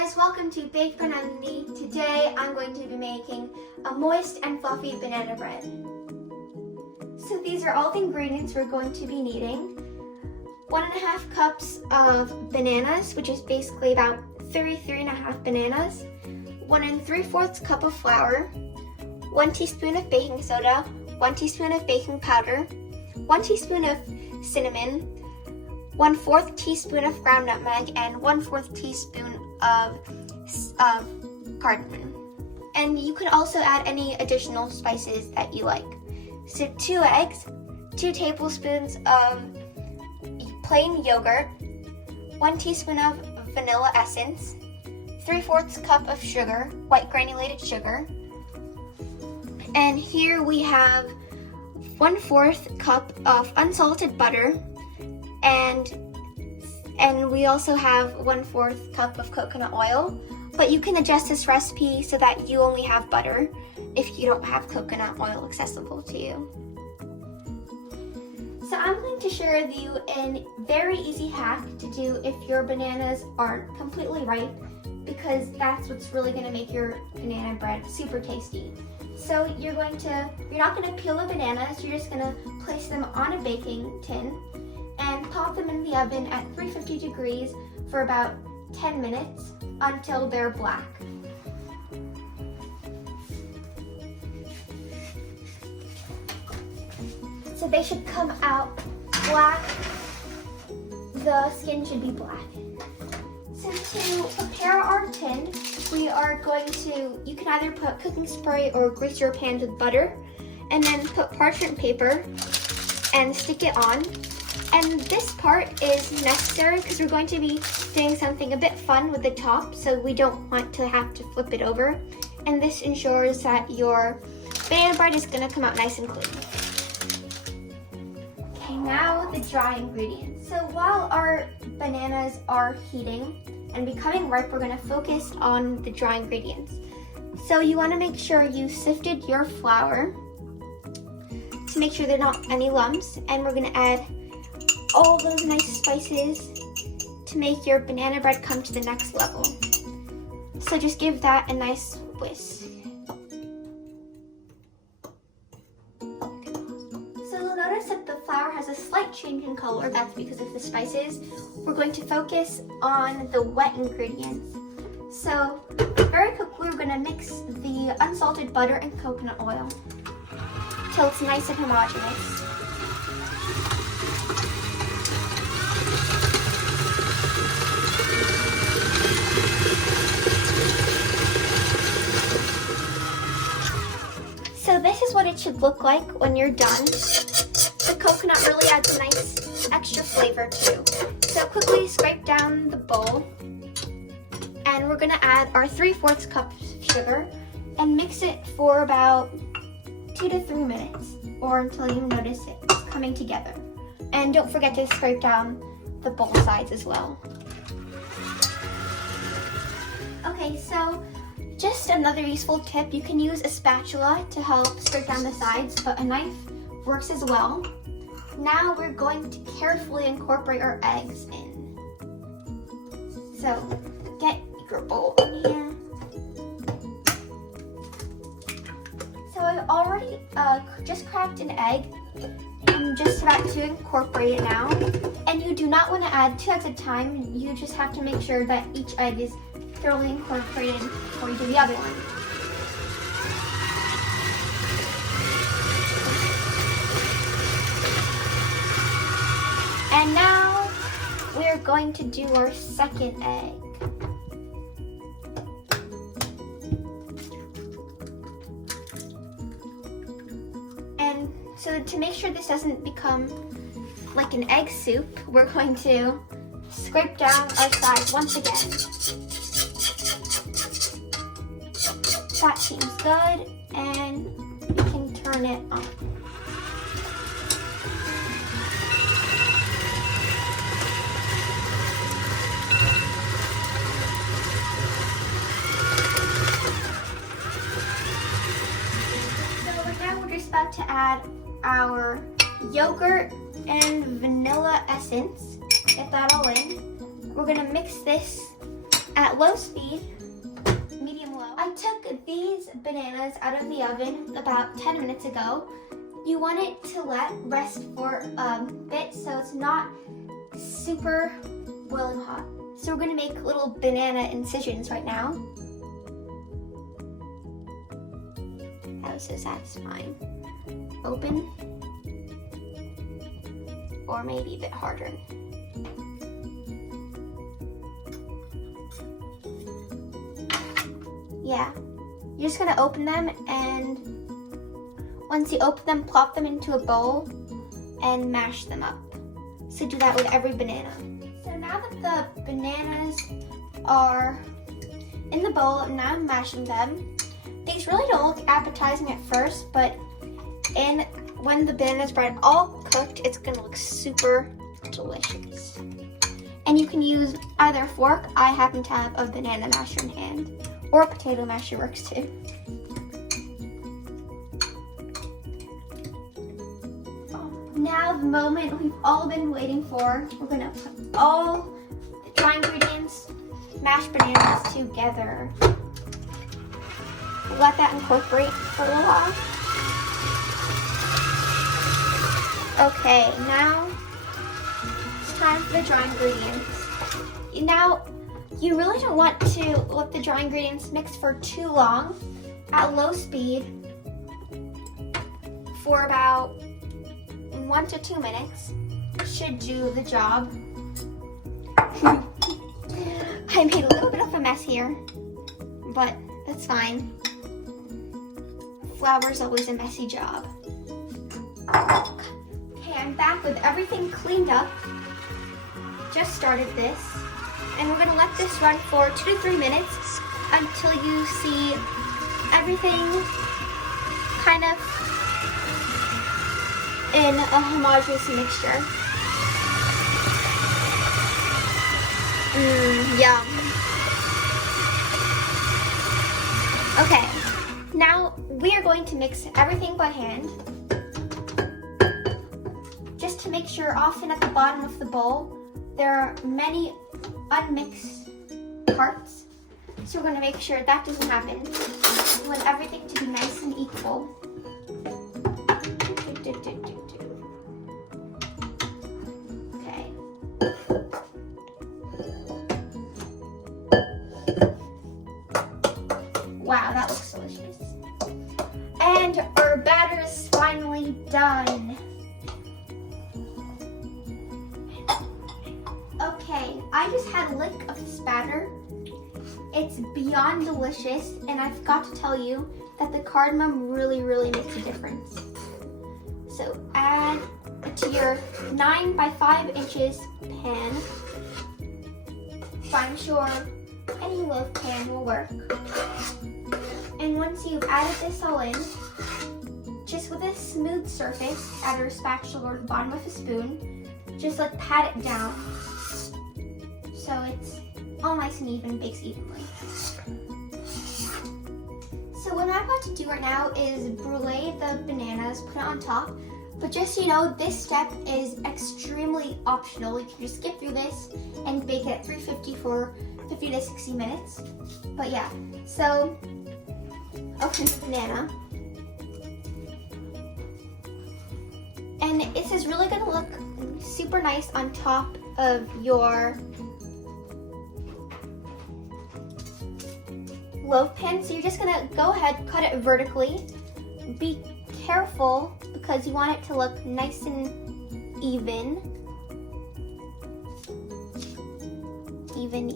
guys, welcome to Baked Banana. Today I'm going to be making a moist and fluffy banana bread. So these are all the ingredients we're going to be needing. 1.5 cups of bananas, which is basically about 3.5 bananas. 1 3/4 cup of flour. 1 teaspoon of baking soda. 1 teaspoon of baking powder. 1 teaspoon of cinnamon. 1/4 teaspoon of ground nutmeg and 1/4 teaspoon of cardamom. And you can also add any additional spices that you like. So 2 eggs, 2 tablespoons of plain yogurt, 1 teaspoon of vanilla essence, 3/4 cup of sugar, white granulated sugar. And here we have 1/4 cup of unsalted butter, and we also have 1/4 cup of coconut oil, but you can adjust this recipe so that you only have butter if you don't have coconut oil accessible to you. So I'm going to share with you a very easy hack to do if your bananas aren't completely ripe, because that's what's really going to make your banana bread super tasty. So you're not going to peel the bananas, you're just going to place them on a baking tin and pop them in the oven at 350 degrees for about 10 minutes until they're black. So they should come out black. The skin should be black. So to prepare our tin, you can either put cooking spray or grease your pans with butter, and then put parchment paper and stick it on. And this part is necessary because we're going to be doing something a bit fun with the top, so we don't want to have to flip it over. And this ensures that your banana bread is going to come out nice and clean. Okay, now the dry ingredients. So while our bananas are heating and becoming ripe, we're going to focus on the dry ingredients. So you want to make sure you sifted your flour to make sure there are not any lumps, and we're going to add all those nice spices to make your banana bread come to the next level. So just give that a nice whisk. So you'll notice that the flour has a slight change in color. That's because of the spices. We're going to focus on the wet ingredients. So very quickly we're going to mix the unsalted butter and coconut oil till it's nice and homogeneous. So this is what it should look like when you're done. The coconut really adds a nice extra flavor too. So quickly scrape down the bowl, and we're gonna add our 3/4 cup of sugar and mix it for about 2 to 3 minutes, or until you notice it's coming together. And don't forget to scrape down the bowl sides as well. Okay, so just another useful tip, you can use a spatula to help scrape down the sides, but a knife works as well. Now we're going to carefully incorporate our eggs in. So get your bowl in here. So I've already just cracked an egg. I'm just about to incorporate it now. And you do not want to add 2 eggs at a time. You just have to make sure that each egg is thoroughly incorporated before you do the other one. And now we're going to do our second egg. And so to make sure this doesn't become like an egg soup, we're going to scrape down our sides once again. That seems good, and you can turn it on. So now we're just about to add our yogurt and vanilla essence. Get that all in. We're gonna mix this at low speed, medium low. I took these bananas out of the oven about 10 minutes ago. You want it to let rest for a bit so it's not super boiling hot. So we're gonna make little banana incisions right now. That was so satisfying. Open, or maybe a bit harder. Yeah, you're just gonna open them, and once you open them, plop them into a bowl and mash them up. So do that with every banana. So now that the bananas are in the bowl, now I'm mashing them. These really don't look appetizing at first, but when the bananas are all cooked, it's gonna look super delicious. And you can use either a fork. I happen to have a banana masher in hand, or a potato masher works too. Now the moment we've all been waiting for, we're gonna put all the dry ingredients, mashed bananas together. Let that incorporate for a little while. Okay, now it's time for the dry ingredients. Now, you really don't want to let the dry ingredients mix for too long. At low speed for about 1 to 2 minutes should do the job. I made a little bit of a mess here, but that's fine. Flour's always a messy job. Okay, I'm back with everything cleaned up. Just started this. And we're gonna let this run for 2 to 3 minutes until you see everything kind of in a homogeneous mixture. Yum. Okay, now we are going to mix everything by hand. Just to make sure, often at the bottom of the bowl, there are many unmixed parts. So we're gonna make sure that doesn't happen. We want everything to be nice and equal. Okay. Wow, that looks delicious. And our batter is finally done. Okay, I just had a lick of this batter. It's beyond delicious, and I've got to tell you that the cardamom really, really makes a difference. So add to your 9 by 5 inches pan. I'm sure any loaf pan will work. And once you've added this all in, just with a smooth surface, add a spatula or the bottom of a spoon, just like pat it down so it's all nice and even, bakes evenly. So what I'm about to do right now is brulee the bananas, put it on top. But just so you know, this step is extremely optional. You can just skip through this and bake it at 350 for 50 to 60 minutes. But yeah, so open the banana. And this is really gonna look super nice on top of your loaf pan. So you're just gonna go ahead, cut it vertically. Be careful because you want it to look nice and even. Even.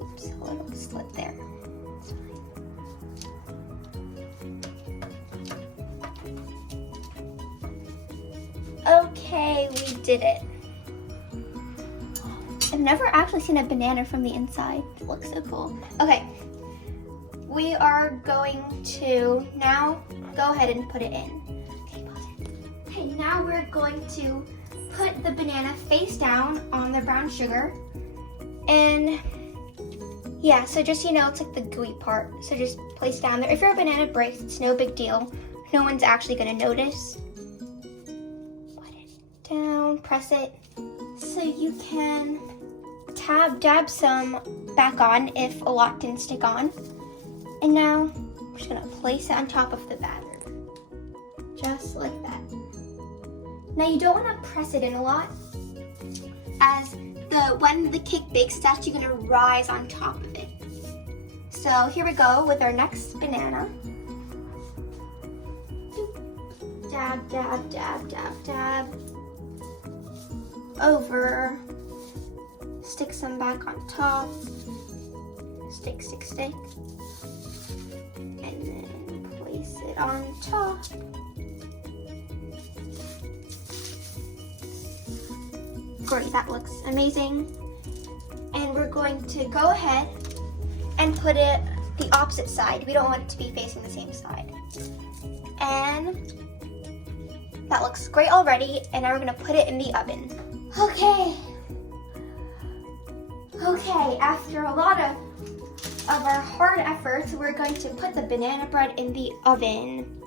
Oops, a little slit there. That's fine. Okay, we did it. I've never actually seen a banana from the inside. It looks so cool. Okay, we are going to now go ahead and put it in. Okay, pause it. Okay, now we're going to put the banana face down on the brown sugar. And yeah, so just so you know, it's like the gooey part. So just place down there. If your banana breaks, it's no big deal. No one's actually gonna notice. Put it down, press it. So you can dab some back on if a lot didn't stick on. And now I'm just gonna place it on top of the batter. Just like that. Now you don't wanna press it in a lot, as when the cake bakes, it's actually gonna rise on top of it. So here we go with our next banana. Dab, dab, dab, dab, dab. Over. Stick some back on top. Stick, stick, stick. And then place it on top. Great, that looks amazing. And we're going to go ahead and put it the opposite side. We don't want it to be facing the same side. And that looks great already. And now we're gonna put it in the oven. Okay, after a lot of our hard efforts, we're going to put the banana bread in the oven.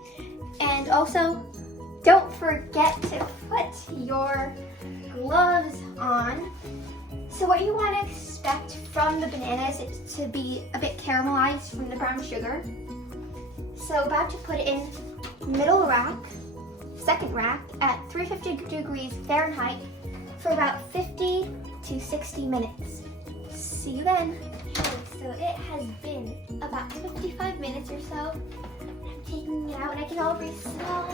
And also, don't forget to put your gloves on. So what you want to expect from the bananas is to be a bit caramelized from the brown sugar. So about to put it in middle rack, second rack at 350 degrees Fahrenheit for about 50 to 60 minutes. See you then. Okay, so it has been about 55 minutes or so. I'm taking it out and I can already smell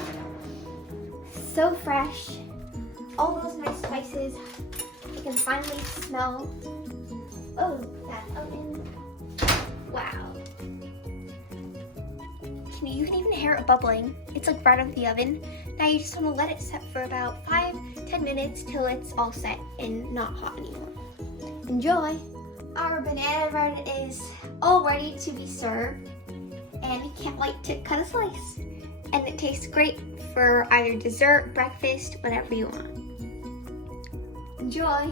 so fresh. All those nice spices. I can finally smell. Oh, that oven. Wow. You can even hear it bubbling. It's like right out of the oven. Now you just want to let it set for about 5-10 minutes till it's all set and not hot anymore. Enjoy! Our banana bread is all ready to be served, and you can't wait to cut a slice. And it tastes great for either dessert, breakfast, whatever you want. Enjoy!